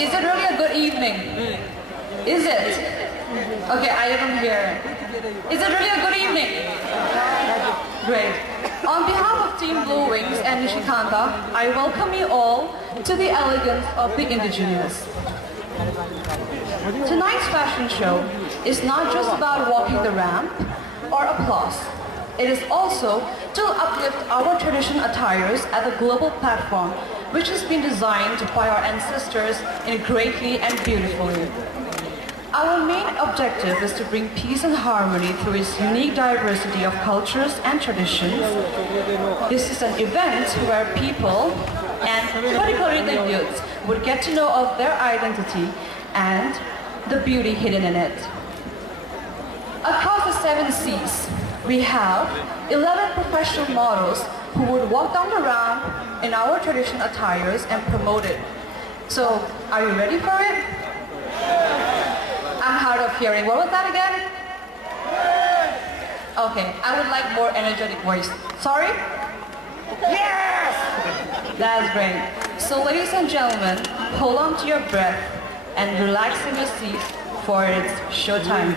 Is it really a good evening? Is it? Okay, I didn't hear. Is it really a good evening? Great. On behalf of Team Blue Wings and Nishikanta, I welcome you all to the elegance of the indigenous. Tonight's fashion show is not just about walking the ramp or applause. It is also to uplift our traditional attires at the global platform, which has been designed by our ancestors in greatly and beautifully. Our main objective is to bring peace and harmony through its unique diversity of cultures and traditions. This is an event where people, and particularly the youths, would get to know of their identity and the beauty hidden in it. Across the 7 seas, we have 11 professional models who would walk down the ramp in our traditional attires and promote it. So, are you ready for it? I'm hard of hearing. What was that again? Okay, I would like more energetic voice. Sorry? Yes! That's great. So ladies and gentlemen, hold on to your breath and relax in your seats for its showtime.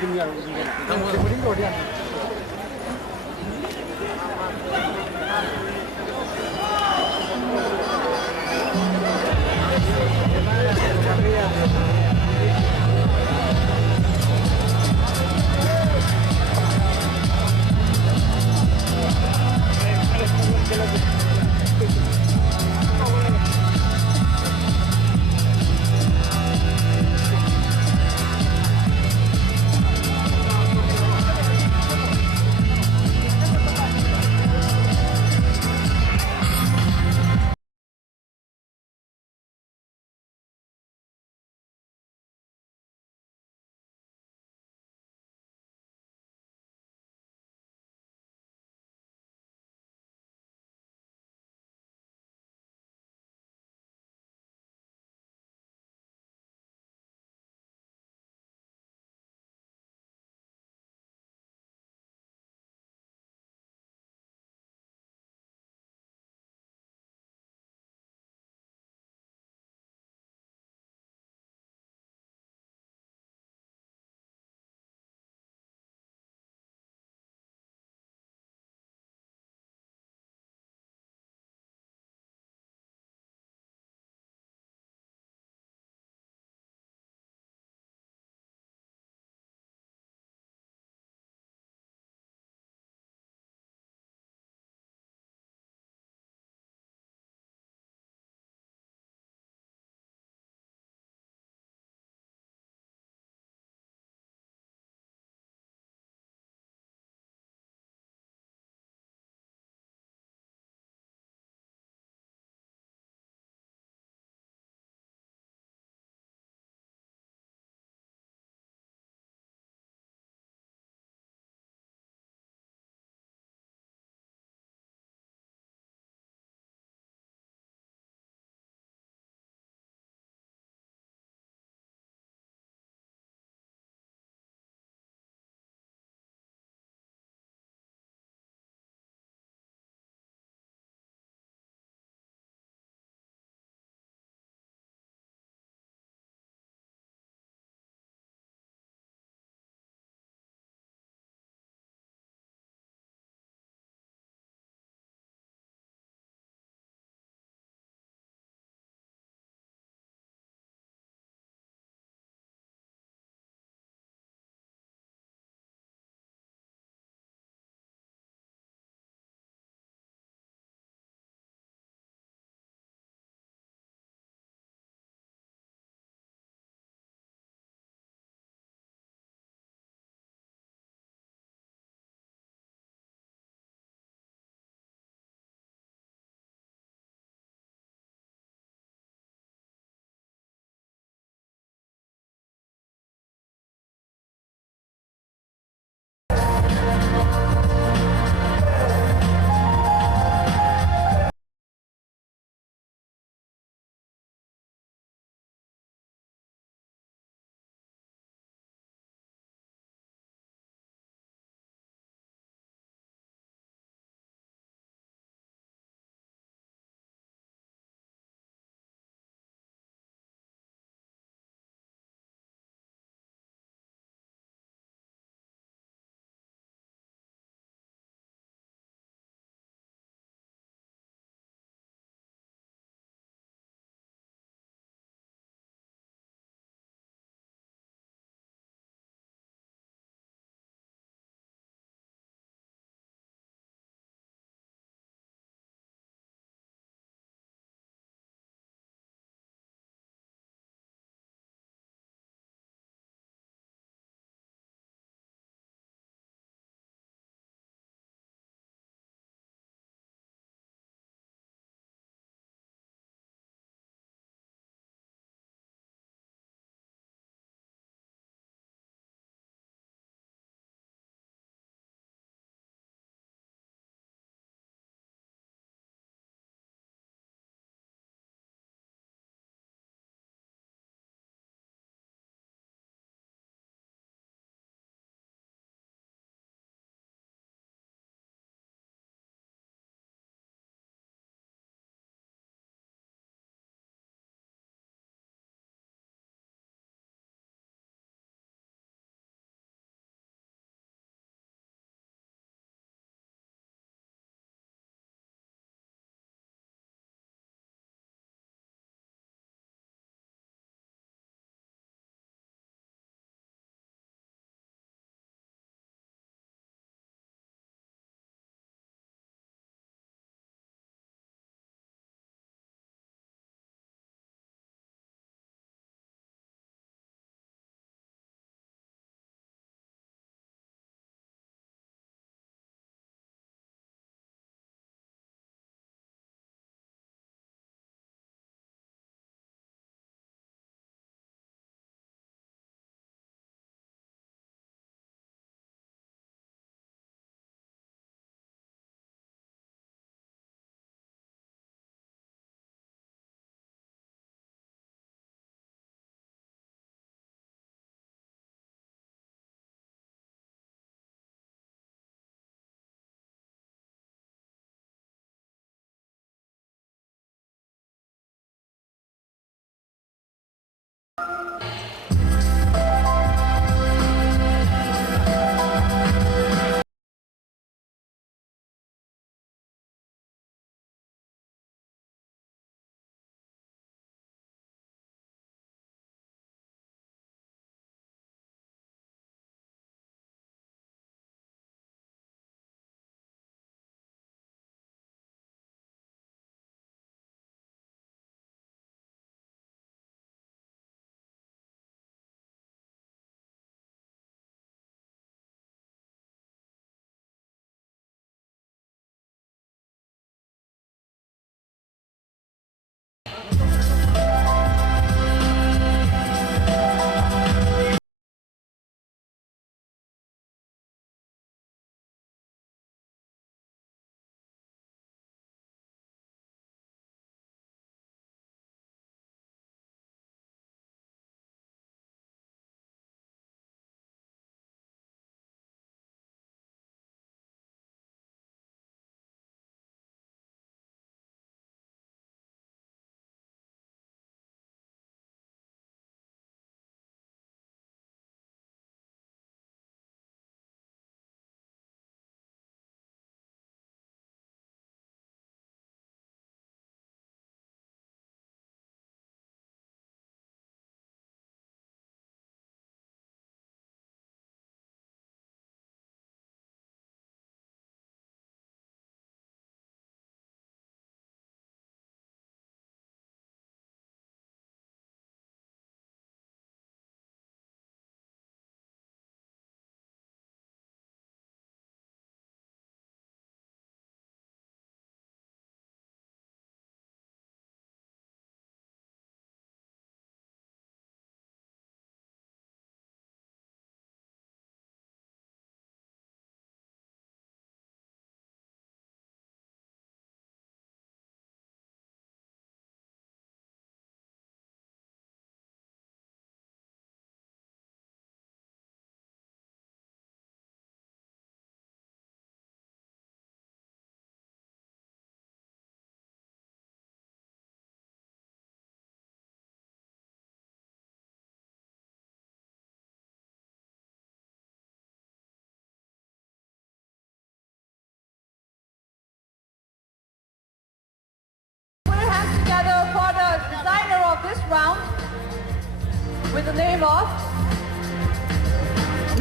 with the name of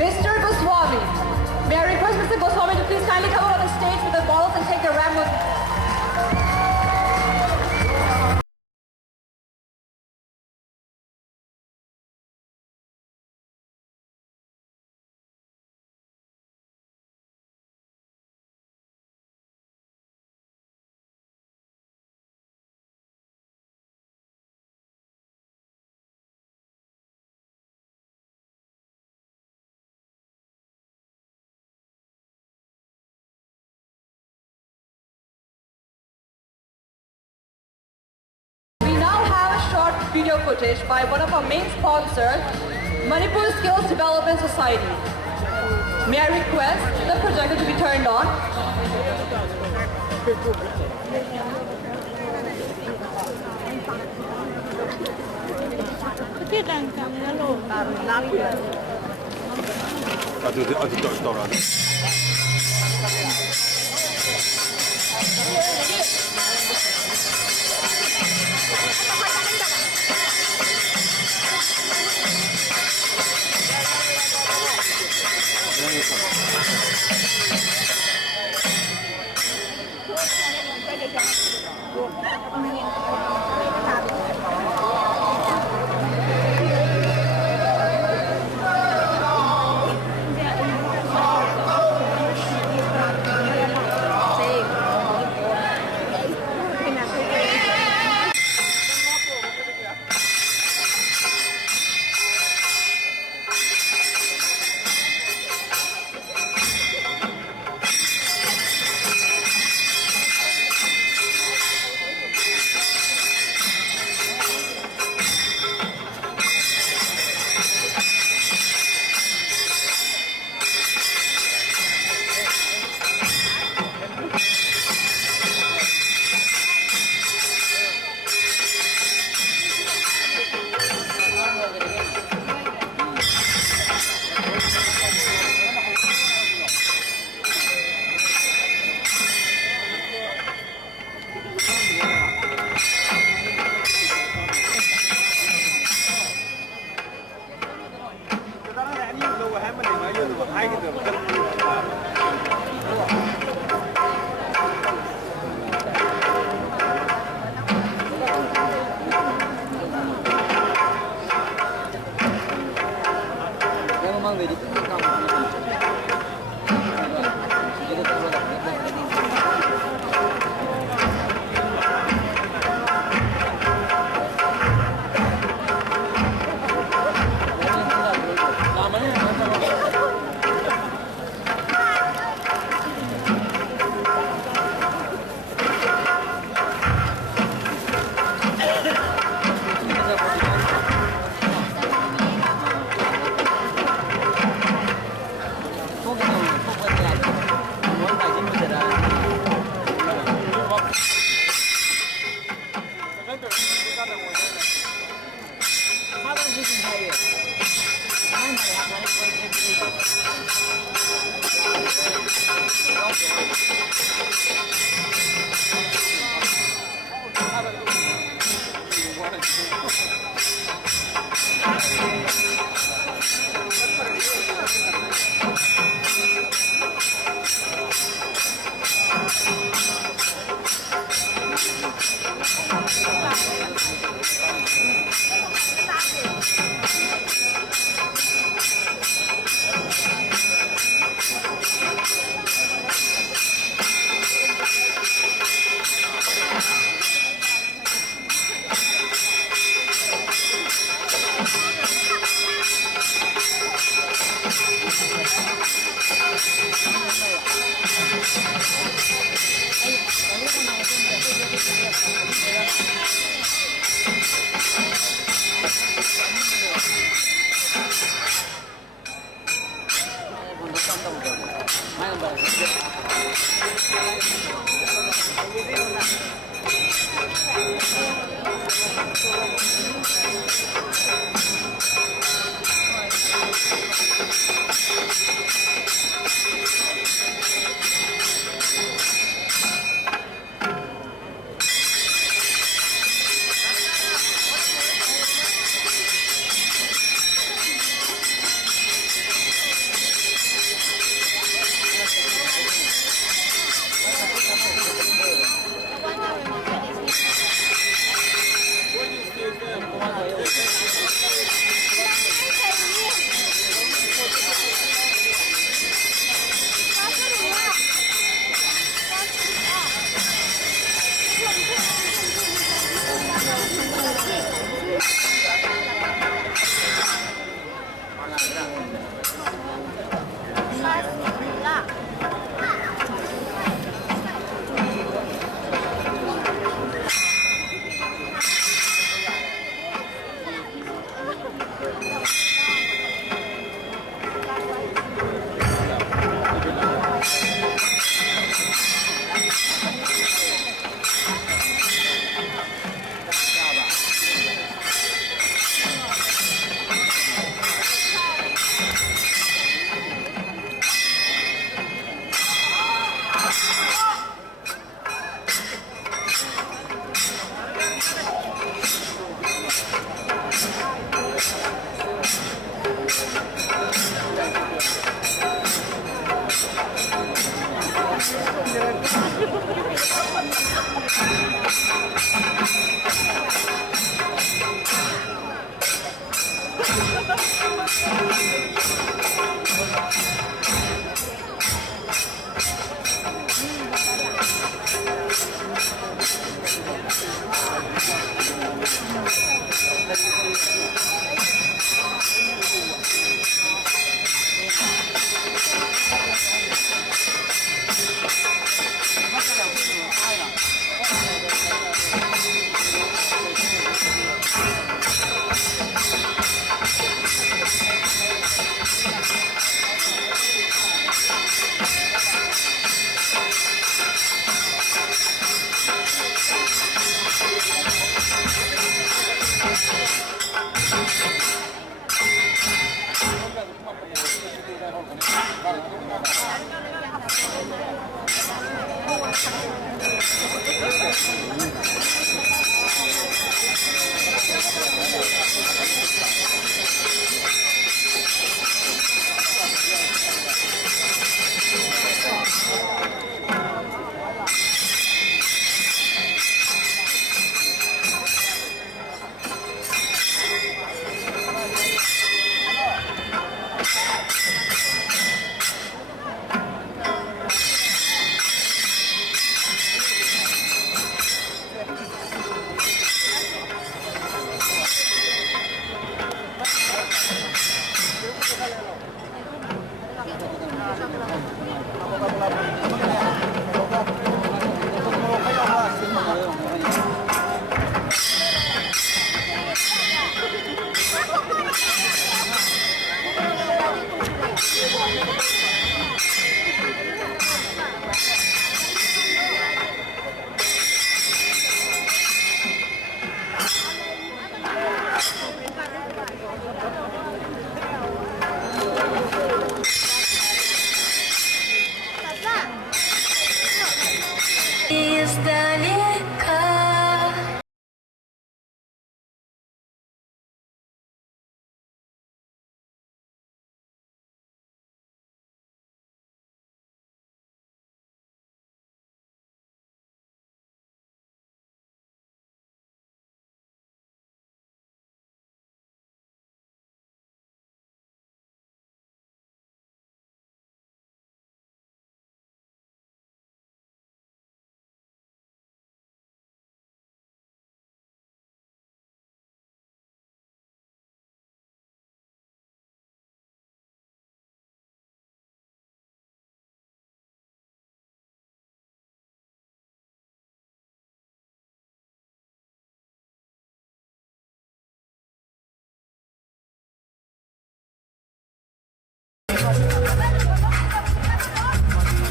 Mr. Goswami. May I request Mr. Goswami to please kindly come up on the stage with the balls and take the ramp with video footage by one of our main sponsors, Manipur Skills Development Society. May I request the projector to be turned on?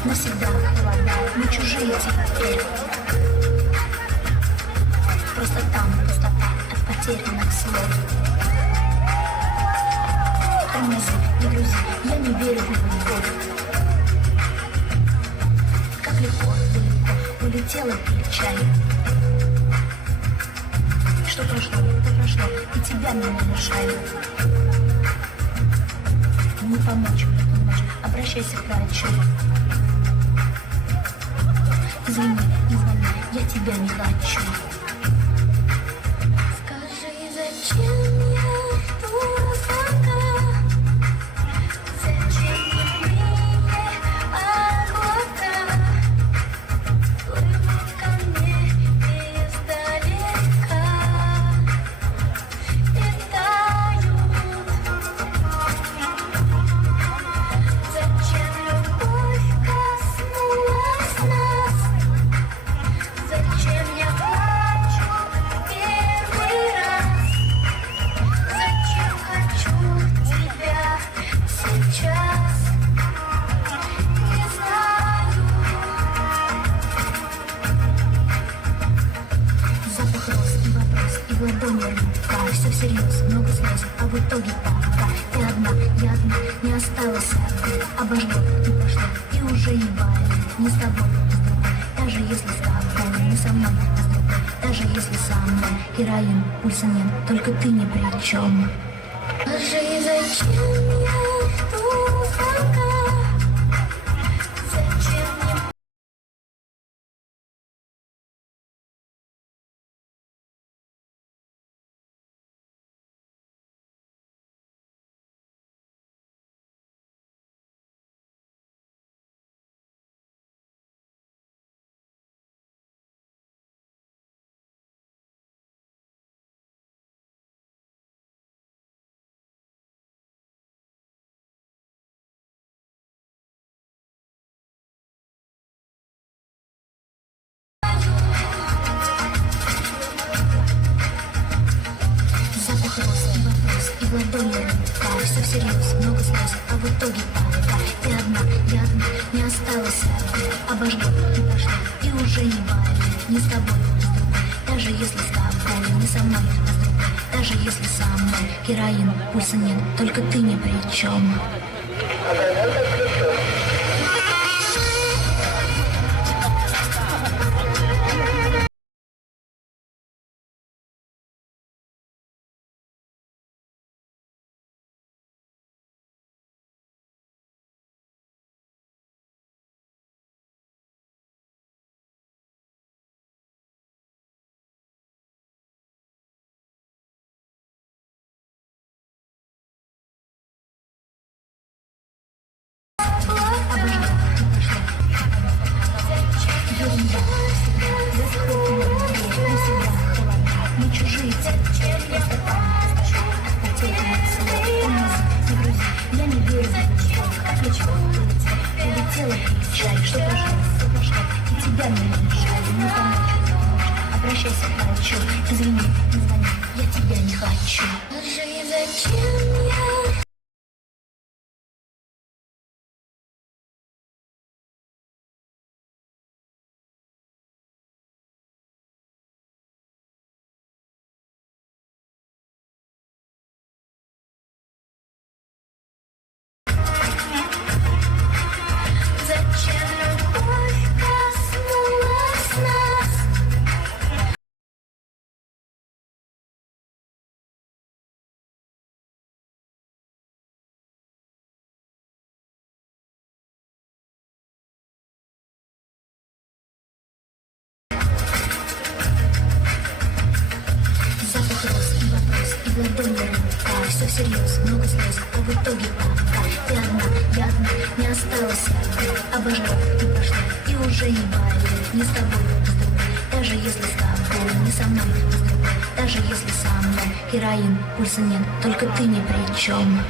Навсегда мы чужие теперь. Просто там пустота от потерянных слов. Тормози, не грузи, я не верю в любовь. Как легко, далеко улетела чай. Что прошло, то прошло, и тебя мне не мешает. Не помочь, обращайся к врачу. Извини, не звони, я тебя не хочу. Скажи, зачем? все всерьез, много слез, а в итоге так. Ты одна, я одна, не осталось одной. Обожгло, не прошло, и уже не болит. Не с тобой, а с другой. Даже если с тобой, не со мной, а с другой. Даже если со мной героин, пульса нет, только ты ни при чем. Скажи, зачем я жду звонка? Зачем мне... Запах роз и вопрос, и в ладони рука. Все всерьез, много слез, а в итоге так. Ты одна, я одна, не осталось одной. Обожгло, не прошло, и уже не болит. Не с тобой, а с другой. Даже если с тобой, не со мной, а с другой. Даже если со мной героин, пульса нет, только ты ни при чем. Не чужие цели, просто память. Потекли слов, не грузи, я не верю в это. Как лечо, улетела печаль, что прошло, и тебя мне не мешали, не замечу. Обращайся к врачу, извини, не звони, я тебя не хочу. Скажи, зачем я... Зачем любовь коснулась нас? Запах роз и вопрос, и в ладони рука. Все всерьез, много слез, а в итоге так. Ты одна, я одна, не осталось одной. Обожгло, не прошло, и уже не болит. Не с тобой, а с другой. Даже если с тобой, не со мной, а с другой. Даже если со мной героин, пульса нет, только ты ни при чем.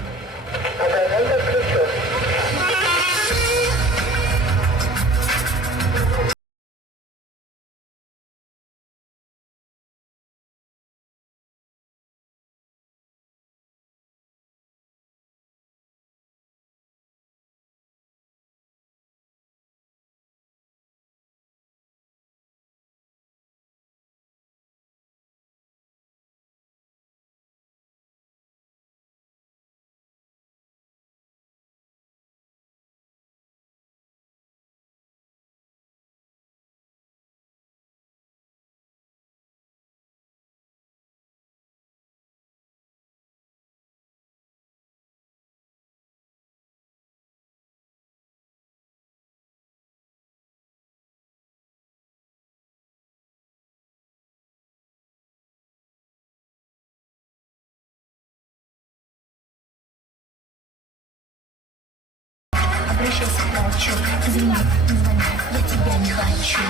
Обращайся к врачу, извини, не звони, я тебя не хочу.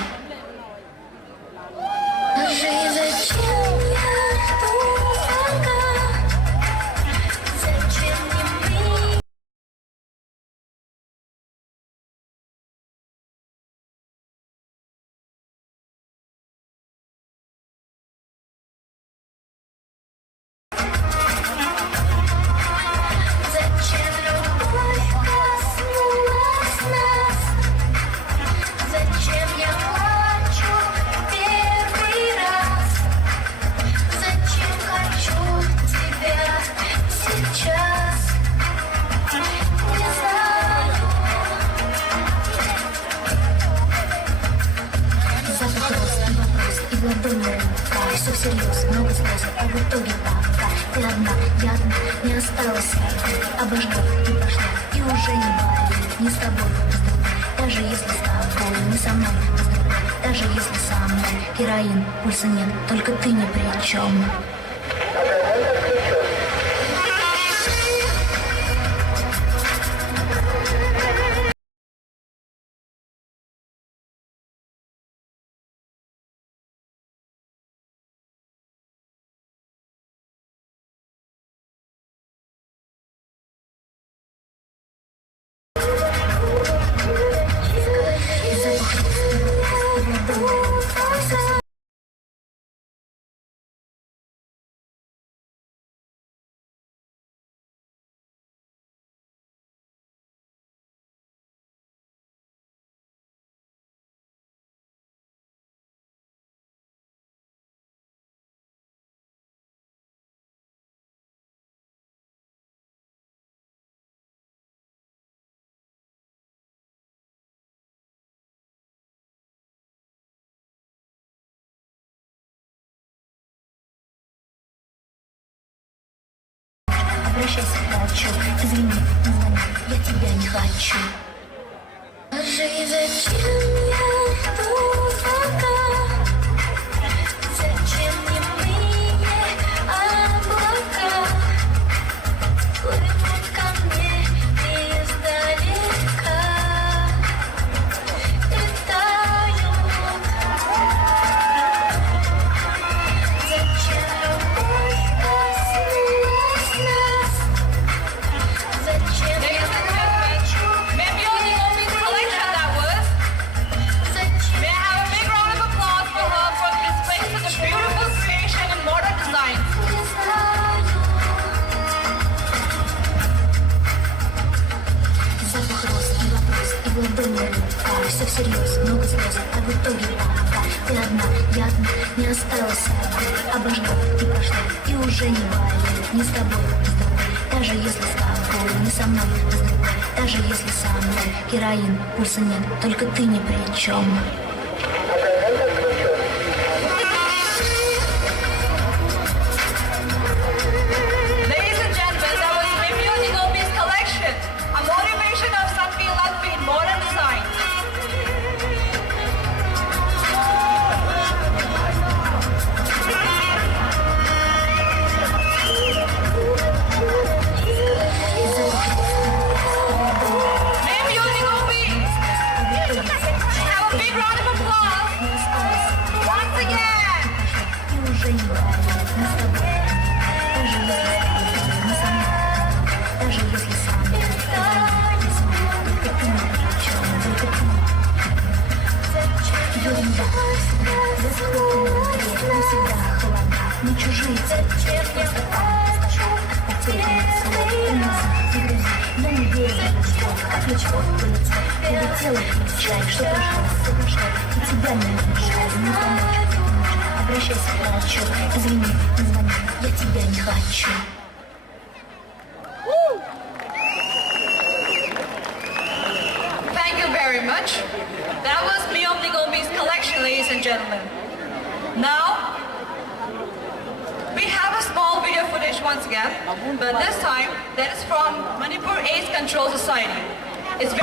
Скажи, зачем я жду звонка? Зачем мне... Зачем любовь коснулась нас? Зачем я всерьез, много слез, а в итоге так. Ты одна, я одна, не осталось одной. Обожгла и пошла, и уже не болит. Не с тобой, с другой, даже если с тобой, не со мной, с другой, даже если со мной. Героин, пульса нет, только ты ни при чем. Обращайся к врачу, извини, не звони, я тебя не хочу. Скажи, зачем я жду звонка? Зачем немые облака плывут ко мне издалека и тают? Зачем любовь коснулась нас? Зачем я хочу? Maybe only Omi's collection that was. Зачем May I have a big round of applause for her for displaying such a beautiful creation in modern design. не знаю? Запах роз и вопрос, и в ладони рука. Все всерьез, много слез, а в итоге так. Ты одна, я одна, не осталось одной. Обожгла и пошла, и уже не болит. Не с тобой, с другой, даже если с тобой, не со мной, с другой, даже если со мной. Героин, пульса нет, только ты ни при чем. Ladies and gentlemen, that was Maybe only Omi's collection, a motivation of Satvi Latvi in modern design. Maybe only Omi. Have a big round of applause once again. И уже не болит, не с тобой, даже если с тобой, не со мной, даже если со мной. Не со мной, только ты ни при чем, только ты. Ерунда, расхлопанный дверь, не всегда холода, не чужие цветы, просто хочу, потерянный слов, тормози, не грузи, я не верю в любовь, как лучков полетел, улетела кричай, что прошло, и тебя не мешает, не помочь. Обращайся к врачу, извини, не звони, я тебя не хочу. Thank you very much. That was Miyom Nigomi's collection, ladies and gentlemen. Now, we have a small video footage once again, but this time that is from Manipur AIDS Control Society. It's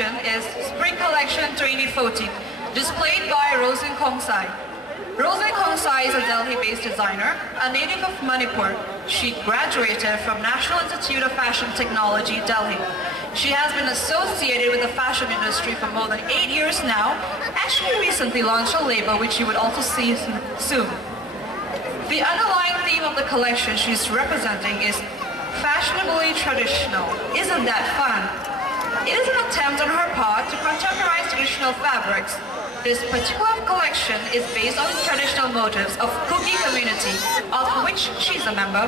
collection is Spring Collection 2014, displayed by Rosin Kongsai. Rosin Kongsai is a Delhi-based designer, a native of Manipur. She graduated from National Institute of Fashion Technology, Delhi. She has been associated with the fashion industry for more than 8 years now, and she recently launched a label which you would also see soon. The underlying theme of the collection she's representing is fashionably traditional. Isn't that fun? It is an attempt on her part to contemporize traditional fabrics. This particular collection is based on traditional motifs of Kuki community, of which she's a member.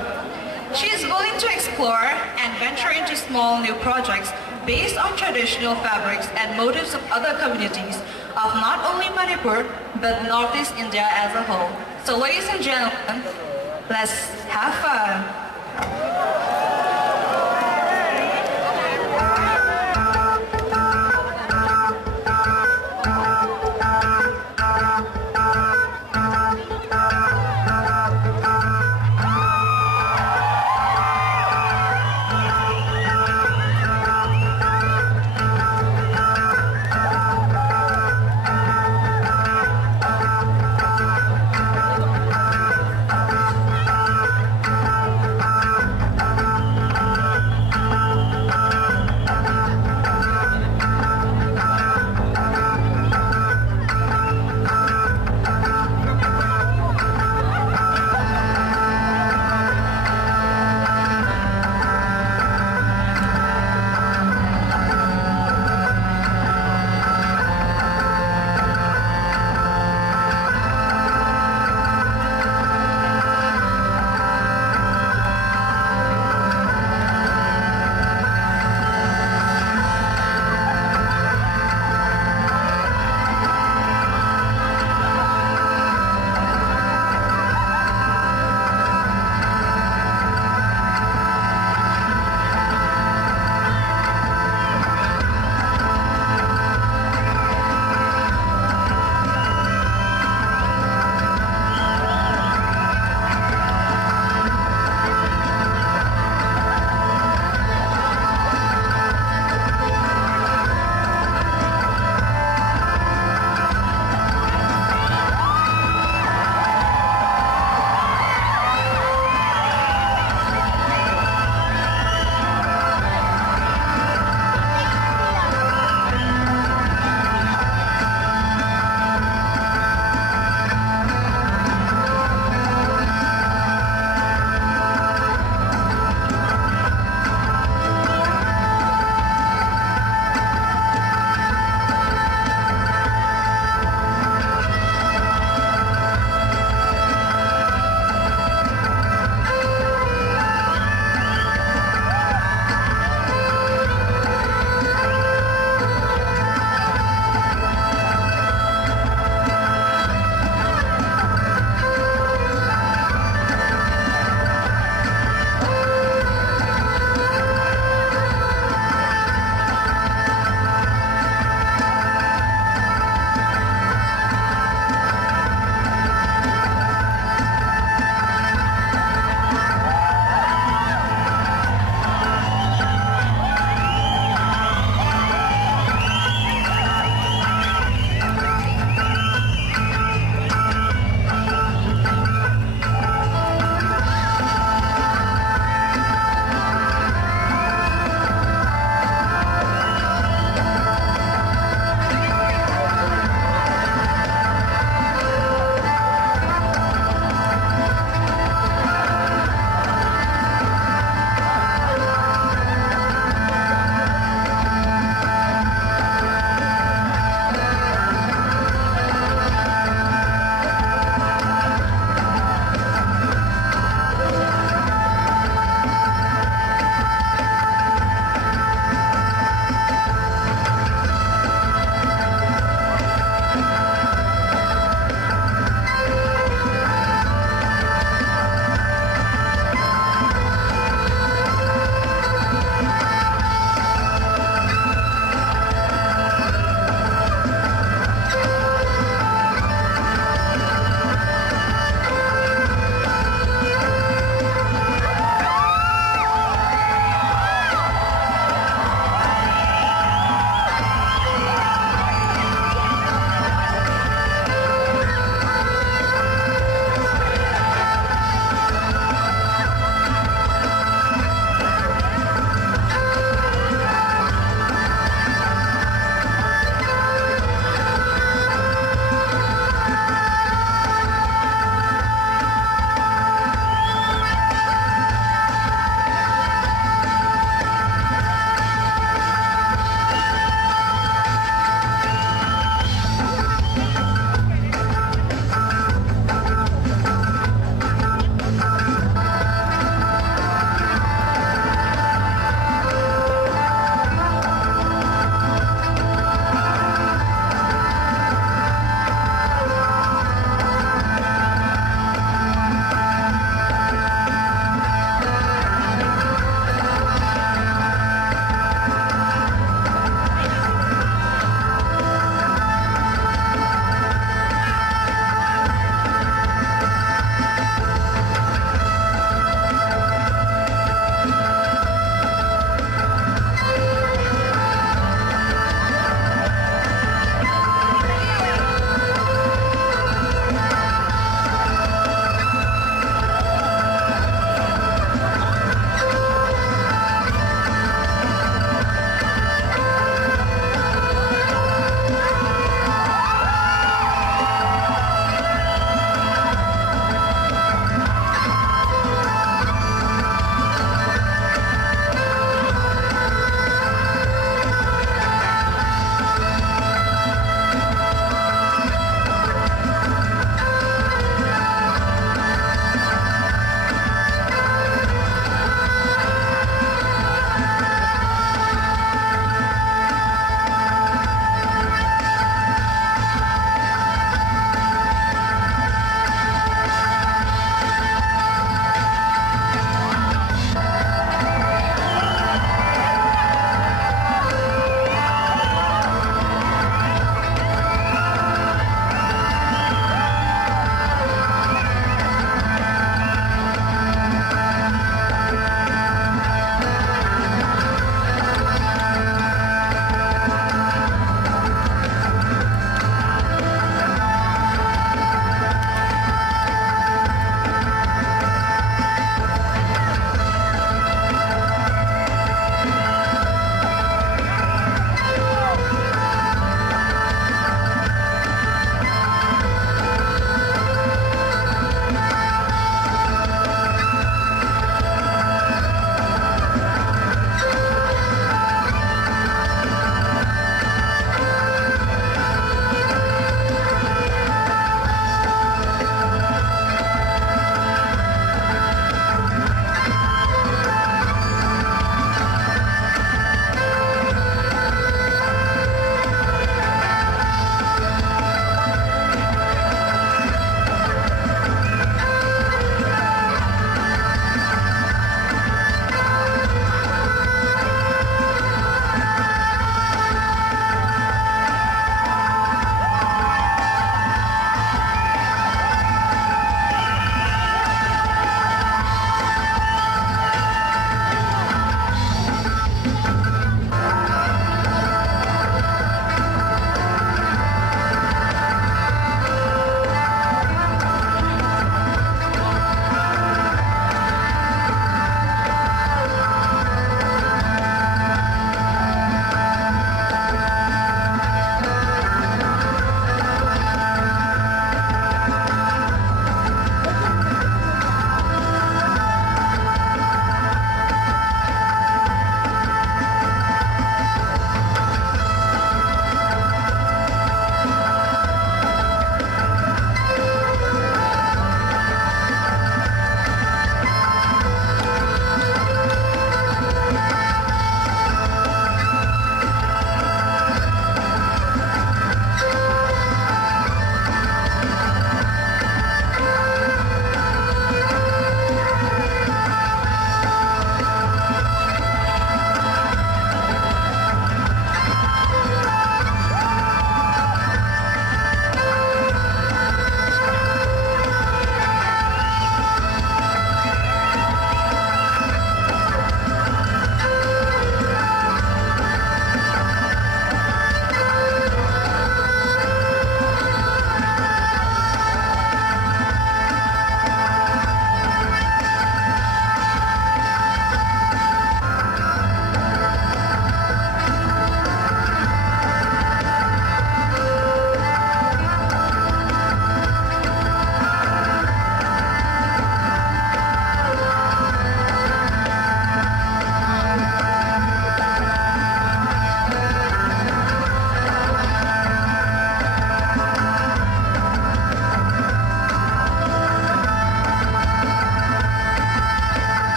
She is willing to explore and venture into small new projects based on traditional fabrics and motifs of other communities of not only Manipur, but Northeast India as a whole. So ladies and gentlemen, let's have fun.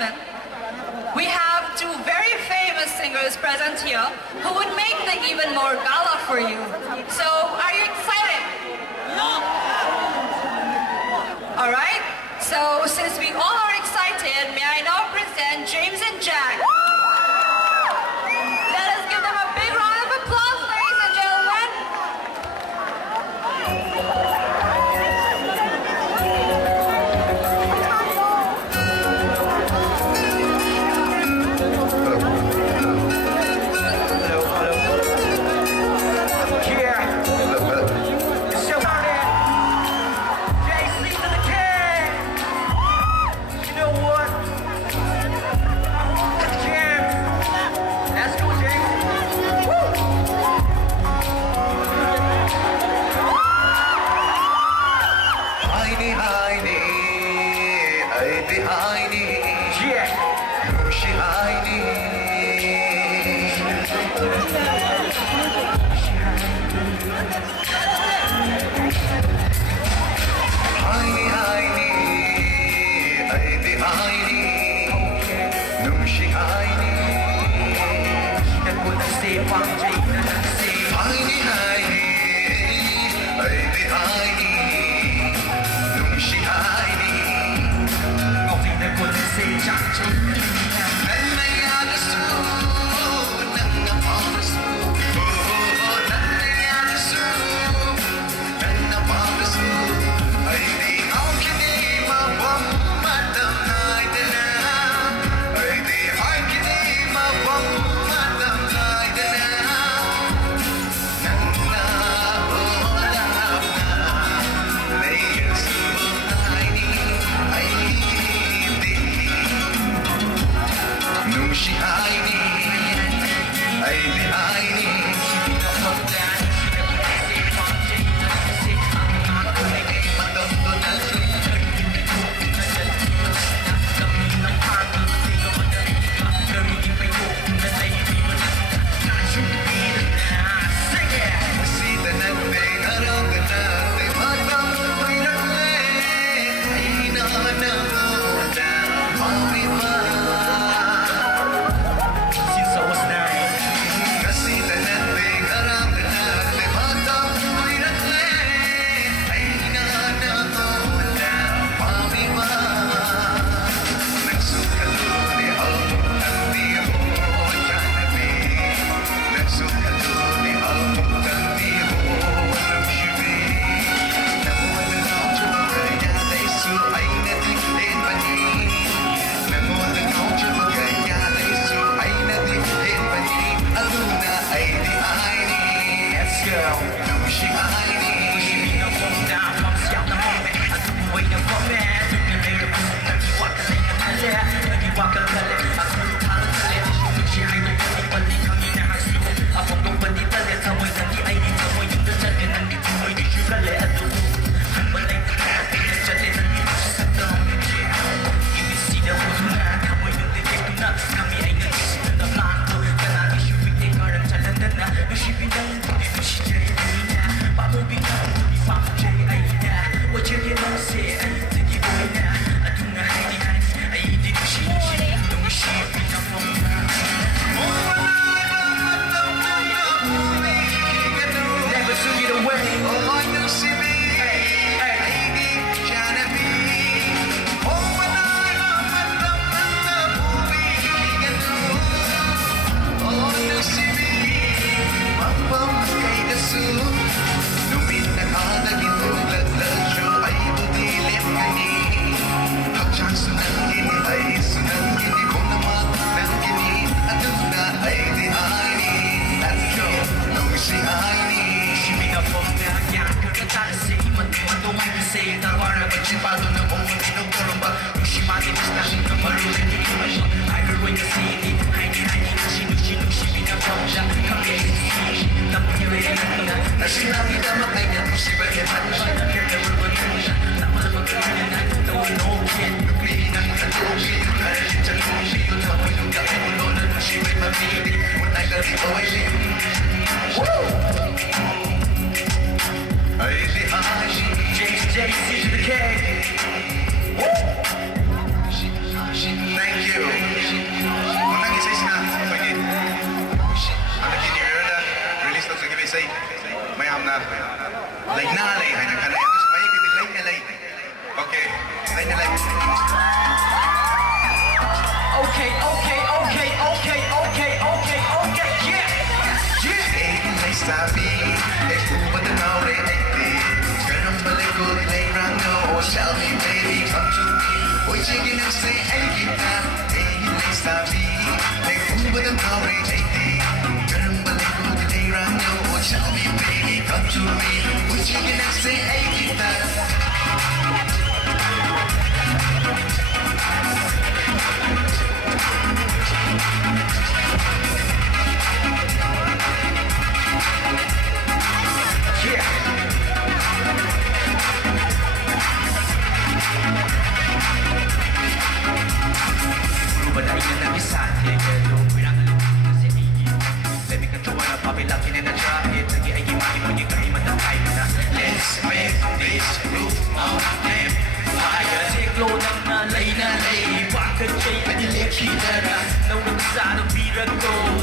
gentlemen, we have two very famous singers present here who would make the even more gala for you. So, are you excited? All right. So, since we all are excited, may I now present James and Jack. Let us give them a big round of applause, ladies and gentlemen. Hãy subscribe cho kênh Ghiền Mì Gõ để không bỏ lỡ like. Okay, yeah. Hey, nice to be. Hey, but the now they turn on the leg, go play round no. Tell me, baby, come to me. What you gonna say? Hey, get down. Hey, nice to be. Hey, but the now they turn on the leg, go play round no. Tell me, baby, come to me. What you gonna say? Hey, get down.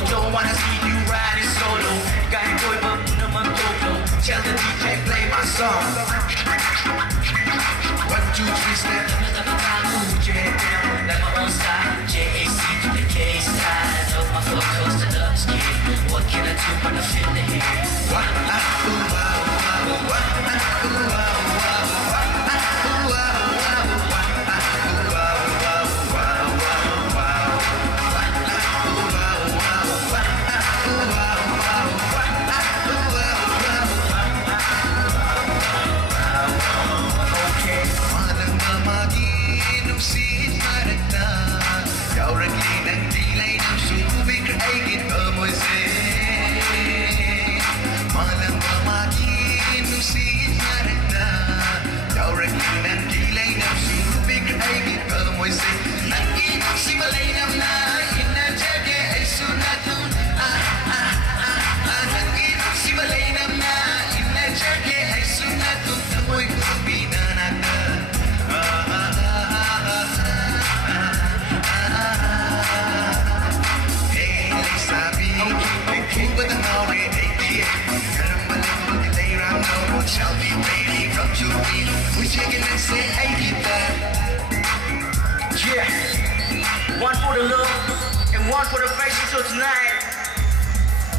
Don't wanna see you riding solo. Kahit ko'y bang naman go. Tell the DJ play my song. 1, 2, 3, step. JAC to the K side. Know my photos to the skin. What can I do when I feel the heat? Tell me, baby, come to me. We shaking and say, hey, get that. Yeah. One for the love and one for the fashion show tonight.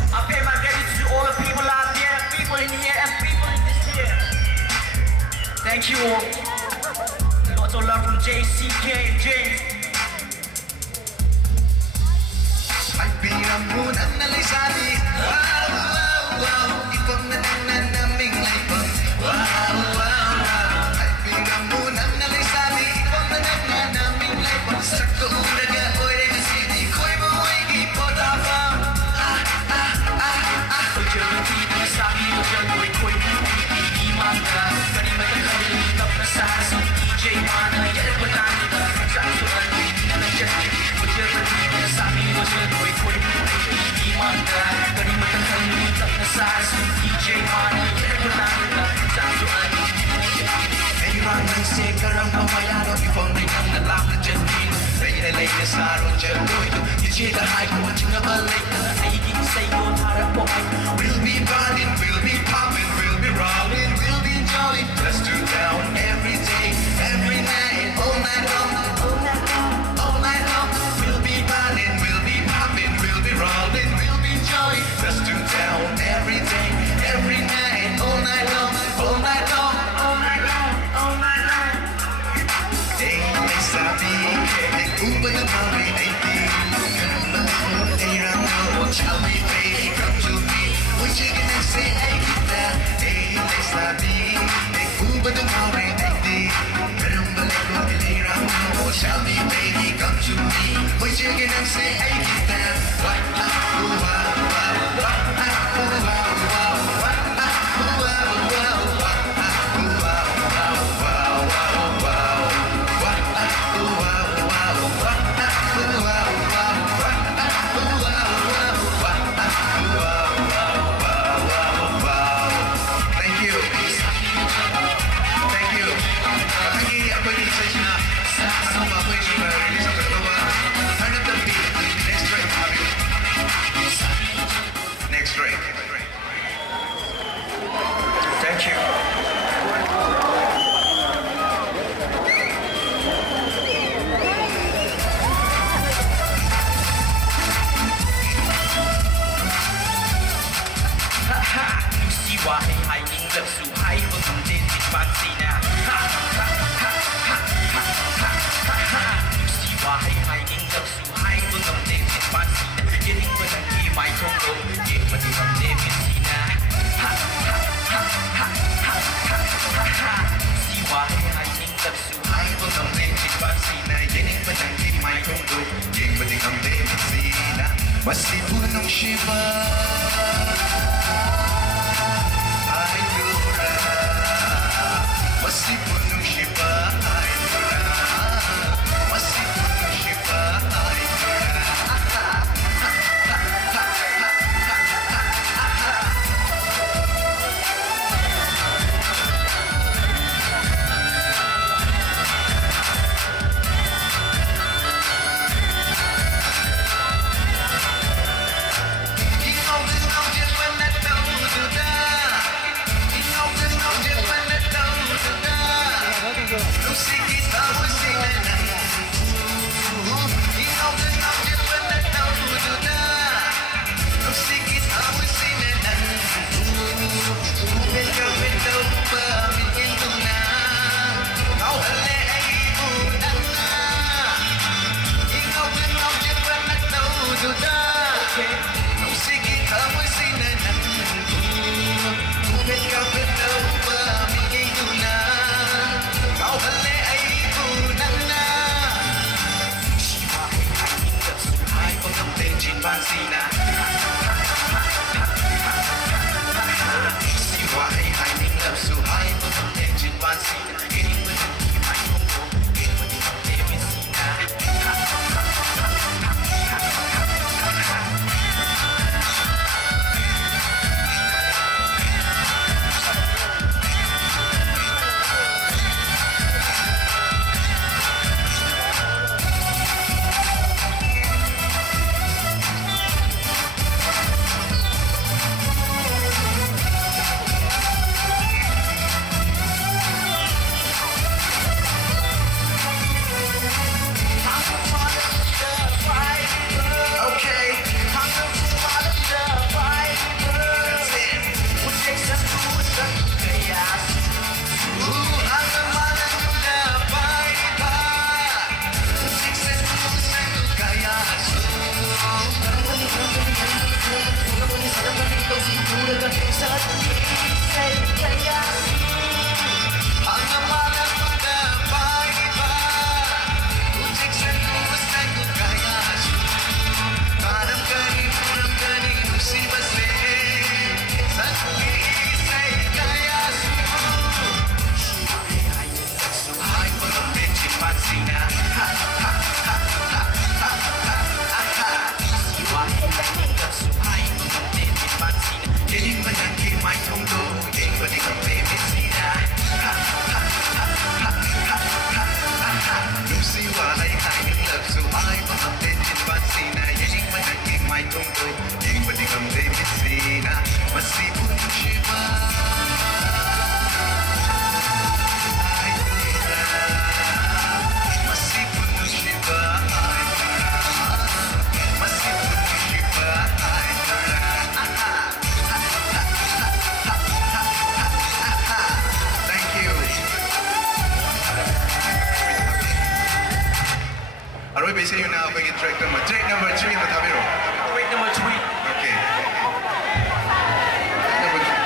I pay my gratitude to all the people out there, people in here and people in this here. Thank you all. Lots of love from JCK and James. I've been a moon and a lazy. Wow, wow, wow. Ipon na naming laipon. Wow, wow, wow. I've been a moon and a lazy. Ipon na naming laipon. Sakto unaga oy na city. Ko'y buhay ipotapang. Ko'y jalabi na sabi mo dyan. Ko'y buhay imanga. Kanimata kalilitap na sa asong DJ Mana. Yan ba namin na sa asuran na nandiyan. Ko'y jalabi na sabi mo dyan. Ko'y buhay imanga. Kanimata kalilitap na sa asong DJ Mana. Yan ba namin na sa asuran. Anyone nang sekarang pamayaro. Ifang rin ang nalakad dyan din. Lay na sa araw dyan. You take a hike. Watching a balay na naiging sa'yo. Harap po ay we'll be ballin', we'll be poppin', we'll be rollin', we'll be jolly. Let's do down every day, every night, all night long, all night long, all night long. We'll be ballin', we'll be poppin', we'll be rollin', we'll be jolly. Let's do down every day, every night, all night long, all night long, all night long, all night long. Hey, may sabi, hey, uba na mawi, ay di. Ganun ba ako, ay rano, tell me, baby, come to me. What you gonna say, ay kita, hey, may sabi, hey, uba na mawi, ay di. Ganun ba ako, ay rano, tell me, baby, come to me. What you gonna say, ay kita, what, Next masih punong Shiva. Ay Dura, masih punong Shiva. Ay Dura, masih punong Shiva. Ay Dura. Basically now we get track number 3 in the Tabiro. Track number 3. Okay. Number 3.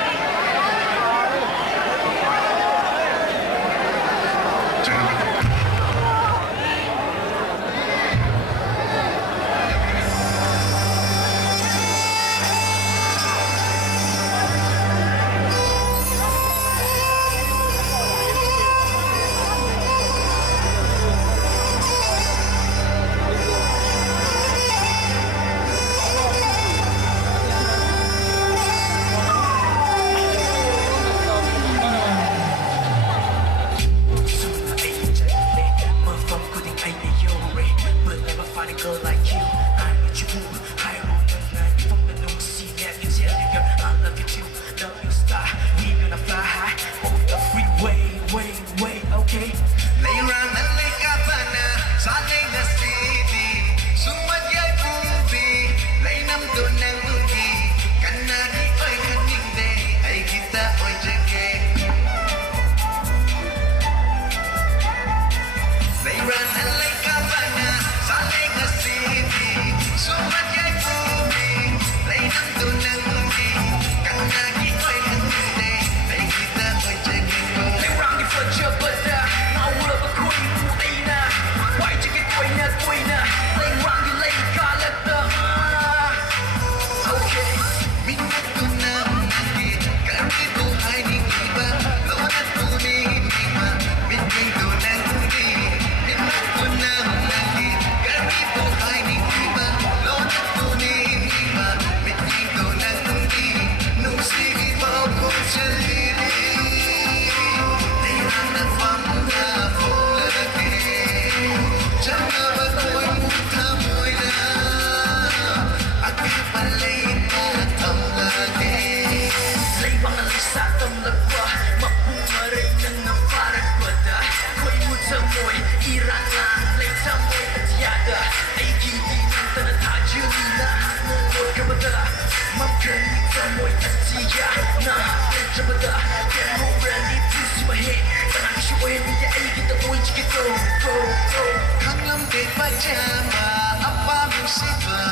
pajama apa musiba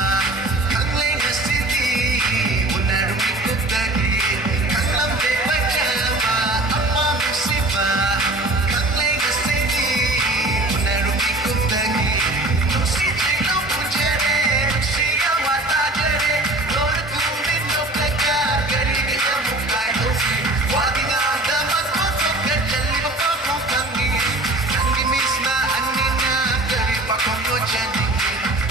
kangleng asidi unar mikuk tadi kanglam be pajama apa musiba kangleng asidi unar mikuk tadi nusi jelo pujare nusi awata jare lor kumbi no plaka gari ge mukai hosi wadinga damat ko ka jalli ko ko kangi kangi misna anina gari pakono jani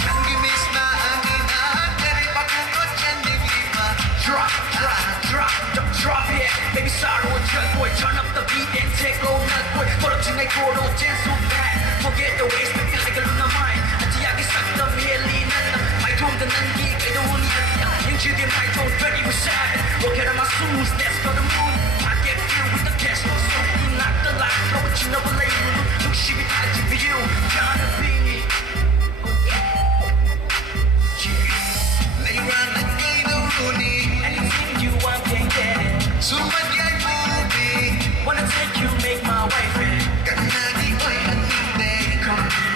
kangi misna anina gari pakono jani ma Drop, drop it. Baby, sorrow and jug boy. Turn up the beat and take low nut boy. Put up tonight, go don't dance so bad. Forget the waist, baby, like a luna mine. Antiagi stuck the merely none. My tone the nangi, I don't want it. Into the my tone, ready with sad. Look at my shoes, let's go to moon. I get filled with the cash, no so we knock the light. Go with you, no label. Look, she be tight for you. Gotta be. Leira na gaino runi Anything you want, can get it. sumadyay pubi Wanna take you, make my wife, eh? kanadi oy aninde Come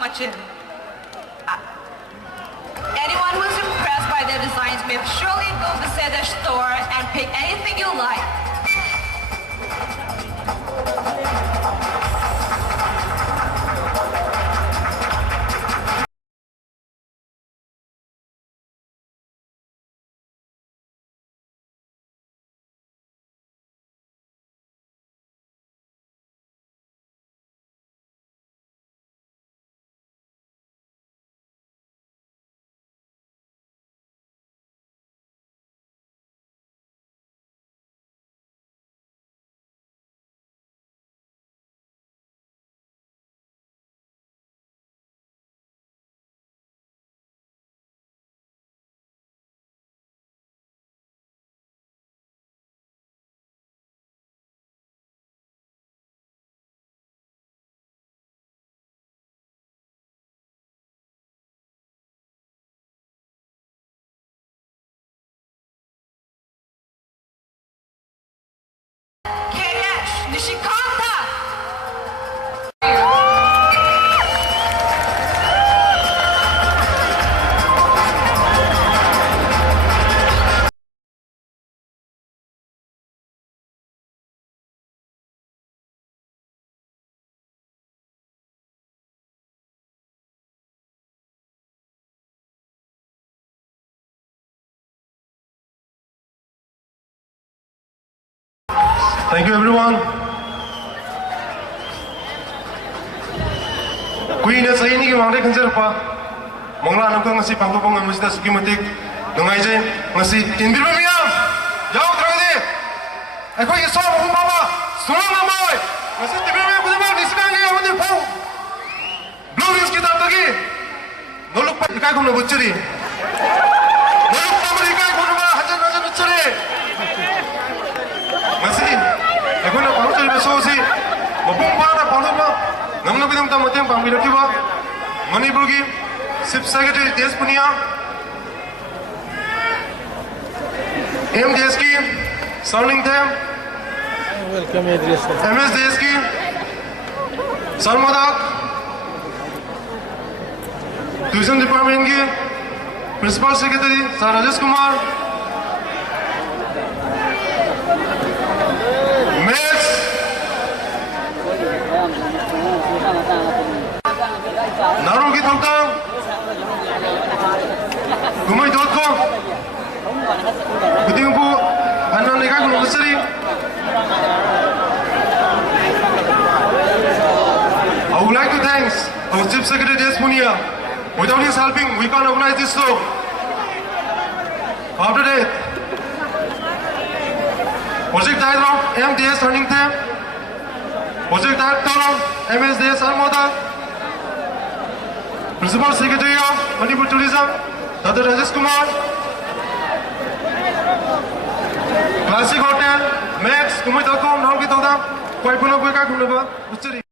Machin. Anyone who's impressed by their designs may surely go visit their store and pick anything you like. KH Nishikanta! Thank you, everyone. Queen is saying you want to consider Mongla Nukang Nasi Pampang and Mr. Skimatic, Nungaje, Nasi, in Birmingham, Yao Trade, I call you Song of Mama, Song Boy, Nasi Birmingham, is coming out the phone. Blue is get out again. No look back, I go to Butchery. No look back, I go to Butchery. Nasi. Everyone, I'm going to show you. Mapumpa, Paloma, Namnabidam, Tamatim, Pamirakiva, Manibugi, Sip Secretary Despunia, MDSK, sounding them, MSDSK, Salmadak, Tuition Department, Principal Secretary, Sarajas Kumar, Narugi Tongtang, Gumai.com, Kutingpu, Anan Neka University. I would like to thank our Chief Secretary Despunia. Without his helping, we can't organize this show. After that, Project Dialogue, MDS Turning Time, Project Dialogue, MSDS Almoda, Principal Secretary of Manipur Tourism, Dr. Rajesh Kumar, Classic Hotel, Max, Kumai.com, Narugi Tongtang, Kwaipuna Kweka Kumnaba, Butchery.